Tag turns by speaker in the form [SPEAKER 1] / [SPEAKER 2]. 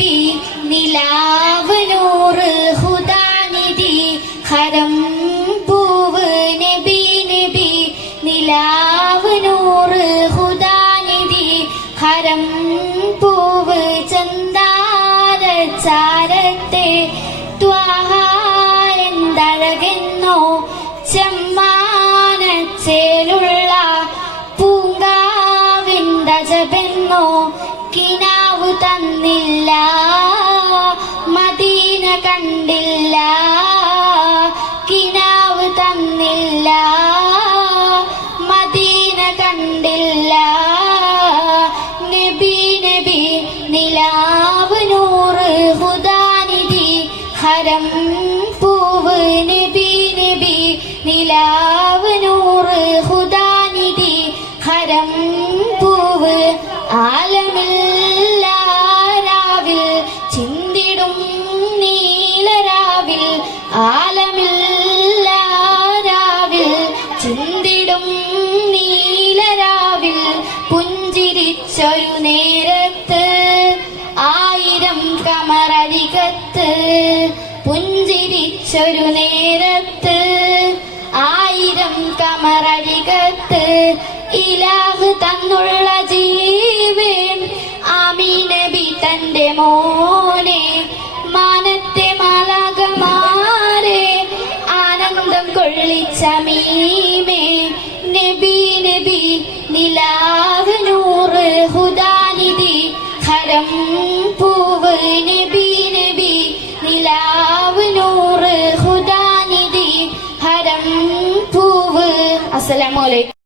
[SPEAKER 1] നബി നിലാവ് നൂറ് ഹുദാനിധി ഹരം പൂവ് നബി നബി നിലാവ് നൂറ് ഹുദാനിധി ഹരം പൂവ് ചന്ദാരച്ചാരത്തെ ത്വാഹാരന്തഴകെന്നോ ചെമ്മാനച്ചേലുള്ള പൂങ്കാവിന്തജപെന്നോ കിനാവ് തന്നില്ല കണ്ടില്ല കിനാവ് തന്നില്ല മദീന കണ്ടില്ല നബി നബി നിലാവ് നൂറ് ഹുദാനിധി ഹരം പൂവ് നബി നബി നിലാവ് നൂറ് ഹുദാനിധി ഹരം പൂവ് ആലമില്ലാരാവിൽ നേരത്ത് ആയിരം കമറരികത്ത് പുഞ്ചിരിച്ചൊരു നേരത്ത് ആയിരം കമറരികത്ത് ഇലാഹ് തന്നുള്ള ജീവൻ ആമീനബി തന്റെ മോനെ മാനത്തെ മാലാകമാരെ ആനന്ദം കൊള്ളിച്ച മീമേ. നബി നബി നിലാവ് നൂറ്